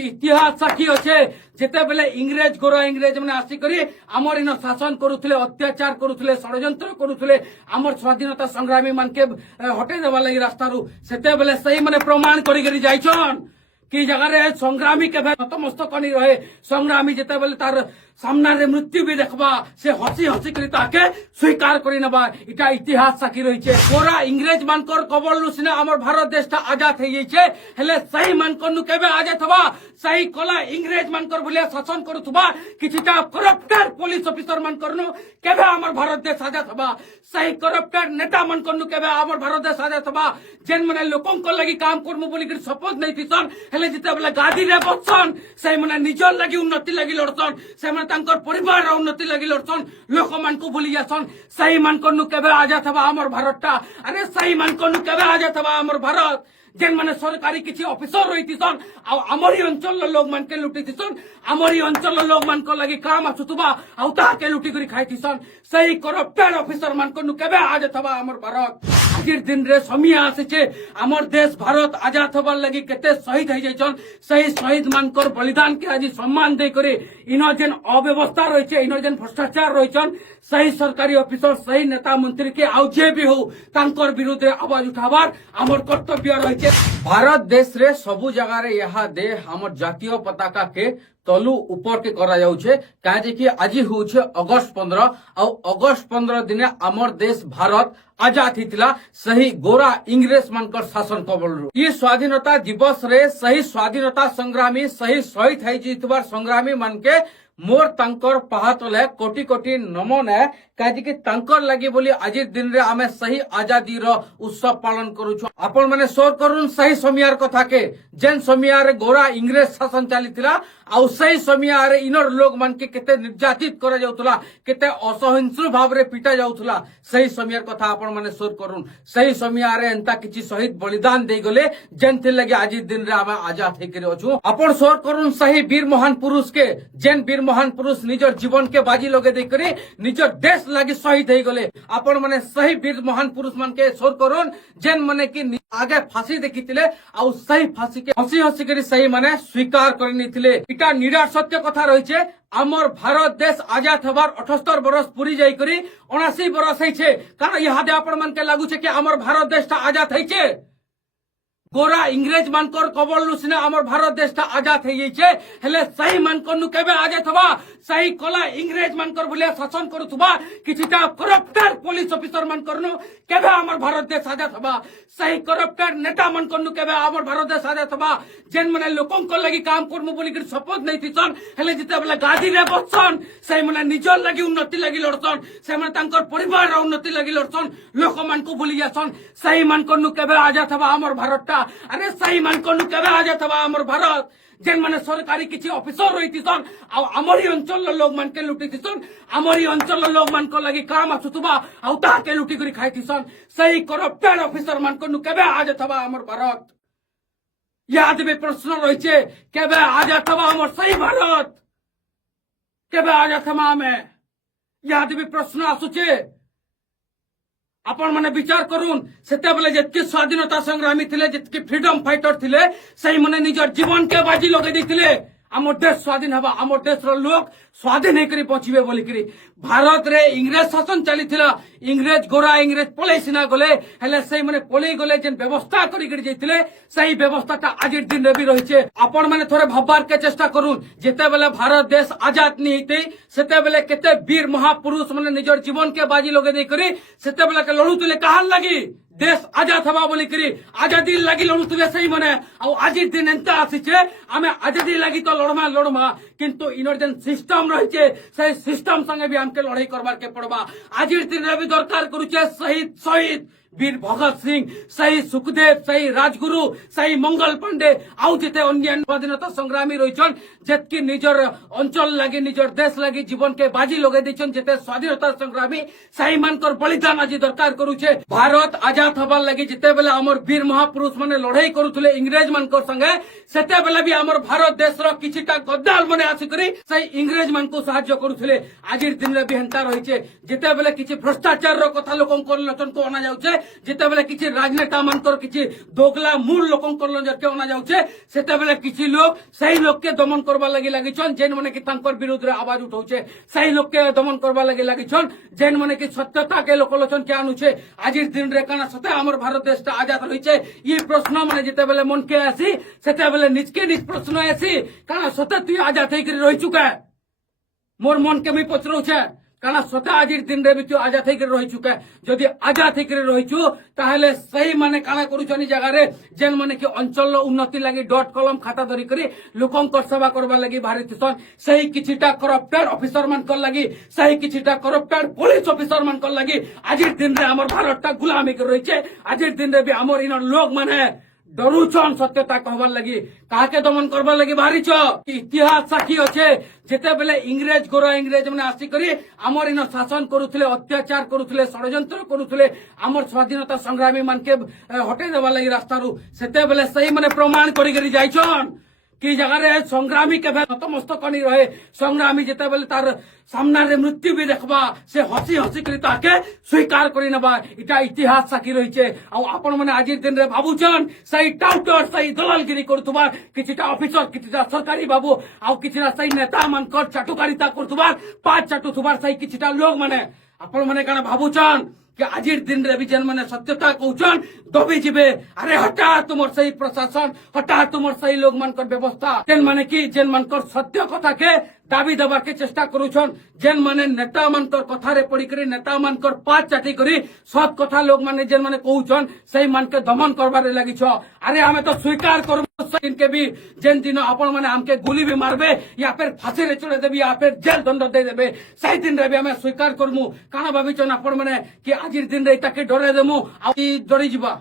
इतिहास साक्षी अच्छे जिते बेले इंग्रेज गोरा इंग्रेज मैंने आसिकी आमर इन शासन करुले अत्याचार करुले षड्यंत्र करुले आमर स्वाधीनता संग्रामी मान के हटे देवा लगी रास्तार से बेले सही मैंने प्रमाण करी जाइछन कि जगह संग्रामी के नतमस्तक नहीं रहे संग्रामी जिते बेले तार सामना रे मृत्यु भी देखबा से हसी हसी करी ताके स्वीकार करी नबा इटा इतिहास साक्षी रही छे गोरा इंग्रेज मानकर कबल लु सिना हमर भारत देशटा आजाद हो जाइछे हेले सही मानकर नु केबे आजाद हबा सही कला इंग्रेज मानकर बोले शासन करूथबा किछटा करप्टेड पुलिस ऑफिसर मानकर नु केबे हमर भारत देश आजाद हबा सही करप्टेड नेता मानकर नु केबे हमर भारत देश आजाद हबा जेन माने लोकन को लागि काम करमु बोली कि सपोज नै थिसन हेले जिते बेले गादी रे बसन सही माने निजर लागि उन्नति लागि लड़सन से माने तांकर परिवार रा उन्नति लागि लड़सन लोक मान को भूली जासन सही मानकर नु केबे आजाद हबा हमर भारतटा अरे सही मानकर नु केबे आजाद हबा हमर भारत जेन माने सरकारी किछि ऑफिसर रहितिसन आ हमरी अंचल लोग मान के लुटितिसन हमरी अंचल लोग मान को लागि काम आसुतबा आ ता के लुटी करी खाइतिसन सही करप्टेड ऑफिसर मान को नु केबे आजाद हबा हमर भारत आजिर दिन रे समय आसे हमर देश भारत आजाद हबार लगी केते शहीद हो जाइछन सही शहीद मानकर बलिदान के आज सम्मान दे करे इन जेन अव्यवस्था रही इन जेन भ्रष्टाचार रही सही सरकारी ऑफिसर सही नेता मंत्री के आउ जे भी हो तांकर विरुद्ध आवाज उठाबार हमर कर्तव्य रही भारत देश रे सबु जगह रे यहाँ दे हमर जातीय पताका के तलु ऊपर के करा जाउछे काहे कि आज होउछे अगस्त 15 और अगस्त 15 दिने हमर देश भारत आजाद हितला सही गोरा इंग्रेज मानकर शासन कबल ये स्वाधीनता दिवस रे सही स्वाधीनता संग्रामी सही शहीद है जितबार संग्रामी मान के मोर तांकर पहातले कोटि कोटि नमन है काहे कि तांकर लागि बोली आज दिन रे आमे सही आजादी रो उत्सव पालन करूछु आपण माने सोर करून सही समियार कथा के जेन समियार गोरा इंग्रेज शासन चलीतिला आ सही समियार इनर लोग मान के केते निर्यातित करा जाउतला केते असहिष्णु भाव रे पिटा जाउतला सही समियार कथा आपण माने सोर करून सही समियार एंता किछि शहीद बलिदान दे गले जेन थे लगे आज दिन रे आमे आजाद हे करे अछु आपण सोर करून सही वीर महान पुरुष के जेन वीर महान पुरुष निजर जीवन के बाजी लगे दे करे निजर देश लागि शहीद हे गले आपण माने सही वीर महान पुरुष मान के सोर करून जेन माने कि आगे फांसी देखितिले आ सही फांसी के हसी हसी करी सही माने स्वीकार करनिथिले इटा निराट सत्य कथा रहिछे हमर भारत देश आजाद हबार 78 बरस पूरी जाई करी 79 बरस है कारण यहाँ दे आपण मान के लागू छे कि हमर भारत देश आजाद है गोरा इंग्रेज मानकर कबल लु सिना हमर भारत देशटा आजाद हो जाइछे हेले सही मानकर नु केबे आजाद हबा सही कला इंग्रेज मानकर बोले शासन करूथबा किछटा करप्टेड पुलिस ऑफिसर मानकर नु केबे हमर भारत देश आजाद हबा सही करप्टेड नेता मानकर नु केबे हमर भारत देश आजाद हबा जेन माने लोकन को लागि काम करमु बोली कि सपोज नै थिसन हेले जिते बेले गादी रे बसन सही माने निजर लागि उन्नति लागि लड़सन से माने तांकर परिवार रा उन्नति लागि लड़सन लोक मान को भूली जासन सही मानकर नु केबे आजाद हबा हमर भारतटा अरे सही मानकर नु केबे आजाद हबा हमर भारत जेन माने सरकारी किछि ऑफिसर रहितिसन आ हमरी अंचल लोग मान के लुटितिसन हमरी अंचल लोग मान को लागि काम आसुतबा आ ता के लुटी करी खाइतिसन सही करप्टेड ऑफिसर मान को नु केबे आजाद हबा हमर भारत याद में प्रश्न रहिछे केबे आजाद हबा हमर सही भारत केबे आजाद हबा हमें याद में प्रश्न आसुछे आपण माने विचार करून सेते बेले जतके स्वाधीनता संग्रामी थिले जतके फ्रीडम फाइटर थिले सही माने निजर जीवन के बाजी लगे दिथिले हमर देश स्वाधीन हबा हमर देश रो लोग स्वाधीन हे करी पहुंचबे बोली करी भारत रे इंग्रेज शासन चलीथिला इंग्रेज गोरा इंग्रेज पलै सिना गले हेले सही माने पलै गले जेन व्यवस्था करी करी जैथिले सही व्यवस्थाटा आजिर दिन रे भी रहिछे आपण माने थोड़े भाबबार के चेष्टा करून जेते बेले भारत देश आजाद नि हेते सेते बेले केते वीर महापुरुष माने निजर जीवन के बाजी लगे दे करी सेते बेले के लड़ुतले कहां लगी देश आजाद हवा बोली करी आजादी लगी लड़ुतले सही माने आ आजिर दिन एंता आसीछे आमे आजादी लगी तो लड़मा किंतु इनर जेन सिस्टम रहिछे सही सिस्टम संगे भी हमके लड़ाई करबार के पड़बा आजिर दिन रे भी दरकार करूछे शहीद वीर भगत सिंह सही सुखदेव सही राजगुरु सही मंगल पांडे आउ जेते अन्य स्वाधीनता संग्रामी रहिछन जेतकी निजर अंचल लागि निजर देश लागि जीवन के बाजी लगे दैछन जेते स्वाधीनता संग्रामी सही मानकर बलिदान आज दरकार करूछे भारत आजाद हबार लागि जेते बेले हमर वीर महापुरुष माने लड़ाई करूथले इंग्रेज मानकर संगे सेते बेले भी हमर भारत देश रो किछिटा गद्दार माने आसी करी सही इंग्रेज मानको सहाय्य करूथले आजिर दिन रे भी हेंता रहिछे जेते बेले किछि भ्रष्टाचार रो कथा लोकन को लोचन को आना जाउछे जिते बेले किसी राजनेता मानकर किसी दोगला मूल लोकंकर नजर के अना जाउछे सेते बेले किसी लोग सही लोग के दमन करबा लगी लागिछन जेन माने कि तांकर विरुद्ध रे आवाज उठाउछे सही लोग के दमन करबा लगी लागिछन जेन माने कि सत्यता के लोकलोचन के आनुछे आजिर दिन रे काना सते हमर भारत देशटा आजाद रहिछे ये प्रश्न माने जिते बेले मन के आसी सेते बेले निज के निज प्रश्न आसी काना सते तु आजाद हेकरि रहि चुका मोर मन के मी पचरौछे काना सते आजिर दिन रे भी तु आजाद हेकरि रहि चुका जदि आजाद हेकरि रहिछु ताहले सही माने काना करूछनी जगह रे जेन माने कि अंचल उन्नति लागि डॉट कलम खाता धरि करी लोकंकर सेवा करबा लागि भारतीय सही किछिटा करप्टेड ऑफिसर मान कर लागि सही किछिटा करप्टेड पुलिस ऑफिसर मान कर लागि आजिर दिन रे हमर भारतटा गुलामी कर रहिछे आजिर दिन रे भी हमर इन लोग माने डरुछन सत्यता कहबार लगी काके दमन करबार लगी बाहरीछ इतिहास साक्षी अच्छे जेते बेले इंग्रेज गोरा इंग्रेज माने आसी करी हमर इन शासन करूथिले अत्याचार करूथिले षडयंत्र करूथिले हमर स्वाधीनता संग्रामी मान के हटे देबा लगी रास्तारू सेते बेले सही माने प्रमाण करी करी जाइछन कि जगह रे संग्रामी के नतमस्तक नहीं रहे संग्रामी जेते बेले तार सामना रे मृत्यु भी देखबा से हसी हसी करी ताके स्वीकार करी नबा इटा इतिहास साकी रहिछे आ आपण माने आजिर दिन रे भाबुछन सही टाउटर सही दलालगिरी करथुबा किछिटा ऑफिसर किछिटा सरकारी बाबू आ किछिटा सही नेता मान कर चाटुकारिता करथुबा पांच चाटुथुबा सही किछिटा लोग माने आपण माने काना भाबुछन कि आजिर दिन रे भी जेन माने सत्यता कहउछन दबी जिबे अरे हटा तुमर सही प्रशासन हटा तुमर सही लोग मान कर व्यवस्था जेन माने कि जेन मान कर सत्य कथा के दाबी दबा के चेष्टा करूछन जेन माने नेता मान कर कथा रे पड़ी करी नेता मान कर पांच चाटी करी सत कथा लोग माने जेन माने कहउछन सही मान के दमन करबारे लागि छ अरे हमें तो स्वीकार करू दिन के भी जेन दिन आपण माने हमके गोली भी मारबे या फिर फांसी रे चढ़े देबे या फिर जेल दंड दे देबे सही दिन रे भी हमें स्वीकार करमु काना भाबिछन आपण माने कि आजिर दिन रे ताके डरे देमु आ डरी जिबा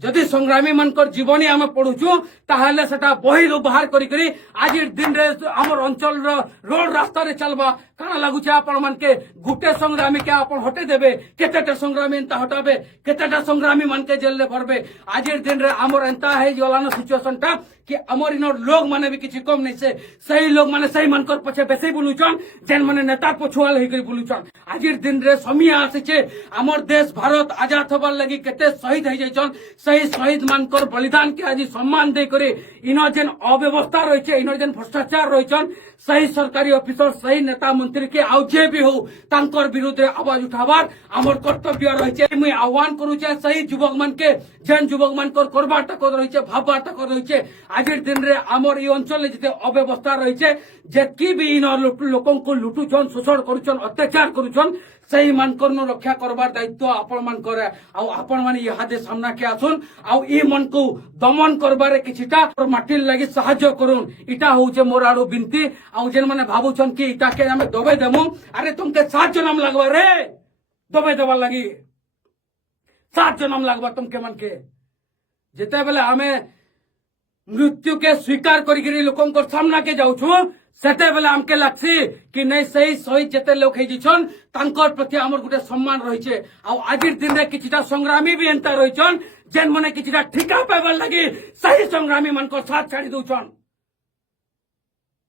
जदि संग्रामी मानकर जीवनी आम पढ़ुचु ताहले सेटा बही बाहर करी आजिर दिन रे हमर अंचल रोड रास्ता रे चलबा काना लागुचे आपण मान के गुटे संग्रामी के आपण हटे देबे केतेटा संग्रामी एंता हटाबे केतेटा संग्रामी मान के जेल रे भरबे आजिर दिन रे हमर एंता है जलानो सिचुएशन टा कि हमर इन लोग माने भी किछि कम नहीं से सही लोग माने सही मानकर पछे बेसी बुलुचन जेन माने नेता पछुआल होई करी बुलुचन आजिर दिन रे समय आसीचे हमर देश भारत आजाद होबार लागि केते शहीद हो जाइछन सही शहीद मानकर बलिदान के आज सम्मान दे करे इन जेन अव्यवस्था रहिछे इन जेन भ्रष्टाचार रहिछन सही सरकारी ऑफिसर सही नेता मंत्री के आउ जे भी हो तांकर विरुद्ध आवाज उठाबार हमर कर्तव्य रहिछे मुई आह्वान करूछे सही युवक मान के जेन युवक मानकर करबाटा कर रहिछे भाबबाटा कर रहिछे आजिर दिन रे हमर ई अंचल जते अव्यवस्था रहिछे जेकी भी इन लोकन को लुटुछन शोषण करूछन अत्याचार करूछन सही मानकर न रक्षा करबार दायित्व आपण मान करे आ आपण माने इहादे सामना के आसुन आ ई मन को दमन करबारे किछिटा माटिर लागि सहाय्य करून इटा होउछे मोर आडू बिनती आ जेन माने भाबुछन कि इटा के हमें दबे देमु अरे तुमके 7 जन्म लागबा रे दबे देबा लागि 7 जन्म लागबा तुमके मन के जेते बेले हमें मृत्यु के स्वीकार करी लोकन को सामना के जाउछु सेते बेले हमके लागसी कि नहीं सही शहीद जेते लोग हे जिछन तांकर प्रति हमर गुटे सम्मान रहिछे आ आजिर दिन रे किछिटा संग्रामी भी एंता रहिछन जेन माने किछिटा ठिका पाइबार लागि सही संग्रामी मान को साथ छाड़ी दउछन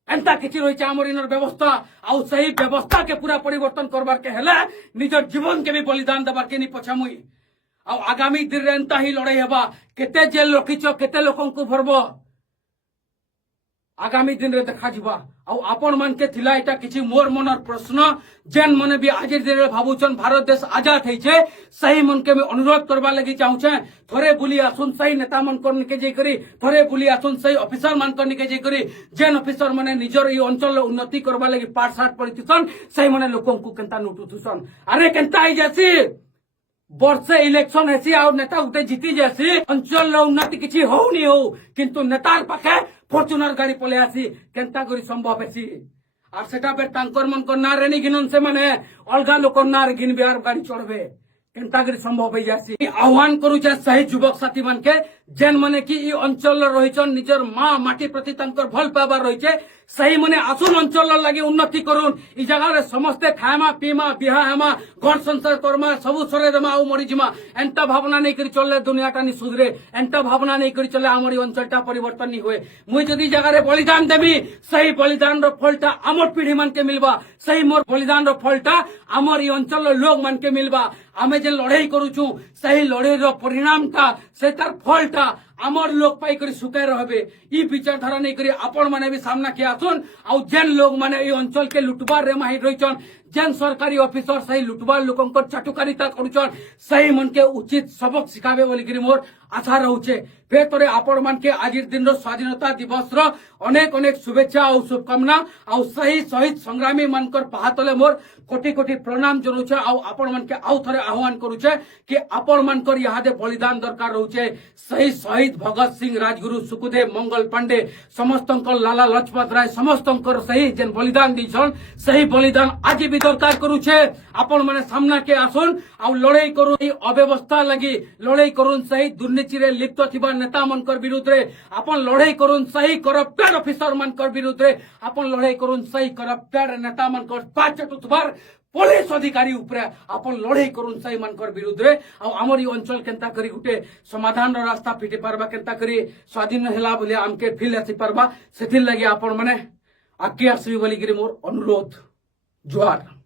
एंता किछि रहिछे हमर इनर व्यवस्था आ सही व्यवस्था के पूरा परिवर्तन करबार के हेले निजर जीवन के भी बलिदान देबार के नि पछामुई आ आगामी दिन रे एंता ही लड़ाई हेबा केते जेल रखिछ केते लोकन को भरबो आगामी दिन रे देखा जिबा आ आपण मान के थिला इटा किछि मोर मनर प्रश्न जेन मने भी आजिर दिन रे भाबुचन भारत देश आजाद हेछे सही मन के मैं अनुरोध करबा लागि चाहू छे थोरे बुली आसुन सही नेता मन कर निके जे करी थोरे बुली आसुन सही ऑफिसर मान कर निके जे करी जेन ऑफिसर माने निजर ई अंचल उन्नति करबा लागि पाठ साठ पढ़ितसन सही माने लोकन को केनता नोटुथसन अरे केनता आई जासी वर्षे इलेक्शन हेसी और नेता उठे जीती जैसी अंचल उन्नति किछि हो नहीं हो किंतु नेतार पाखे फॉर्च्यूनर गाड़ी पले आसी केनता करी संभव हेसी और सेटा पे टांकर मन को नारे नहीं गिनन से माने अलगा लोक नारे गिन बिहार गाड़ी चढ़बे केनता करी संभव हो जासी आह्वान करू जे सही युवक साथी मान के जेन माने कि ई अंचल रहिछन निजर मां माटी प्रति तांकर भल पाबार रहिछे सही मने आसुन अंचल लगे उन्नति करुन इ जगह रे समस्ते खाएमा पीमा बिहा हेमा घर संसार करमा सबु सरे देमा आउ मरिजिमा एंता भावना नहीं करी चलले दुनियाटा नि सुधरे एंता भावना नहीं करी चलले आमर अंचलटा परिवर्तन नहीं हुए मुई जदी जगह रे बलिदान देबी सही बलिदान रो फलटा आमर पीढ़ी मन के मिलबा सही मोर बलिदान रो फलटा आमर इ अंचल रो लोग मन के मिलबा आमे जे लड़ाई करूछु सही लड़ाई रो परिणामटा से तार फलटा आमर लोग पाई करी सुखाई रहबे इ विचारधारा नहीं करी आपण माने भी सामना के आसुन आउ जेन लोग माने इ अंचल के लुटबार रे माहिर रहिचन जेन सरकारी ऑफिसर सही लुटबार लोकंकर चाटुकारिता करूचन सही मन के उचित सबक सिखाबे बोली करी मोर आशा रहउछे फेर तोरे आपण मान के आजिर दिन रो स्वाधीनता दिवस रो अनेक अनेक शुभेच्छा और शुभकामना और सही शहीद संग्रामी मानकर पाहातले मोर कोटि कोटि प्रणाम जनुछे और आपण मान के आउ थरे आह्वान करूछे कि आपण मानकर यहादे बलिदान दरकार रहउछे सही शहीद भगत सिंह राजगुरु सुखदेव मंगल पांडे समस्तंकर लाला लजपत राय समस्तंकर सही जेन बलिदान दीछन सही बलिदान आज भी दरकार करूछे आपण माने सामना के आसुन और लड़ाई करू अव्यवस्था लगी लड़ाई करुन सही दुर्नीति रे लिप्त थिबा नेता मनकर विरुद्ध रे आपण लड़ाई करुन सही करप्टेड ऑफिसर मनकर विरुद्ध रे आपण लड़ाई करुन सही करप्टेड नेता मनकर पाचट उतबार पुलिस अधिकारी उपरे आपण लड़ाई करुन सही मनकर विरुद्ध रे आ हमर इ अंचल केनता करी गुटे समाधान रो रास्ता फिटे पारबा केनता करी स्वाधीन हेला बोले हमके फील आसी पारबा सेथिर लागि आपण माने आके आसबी बोली करी मोर अनुरोध जुहार।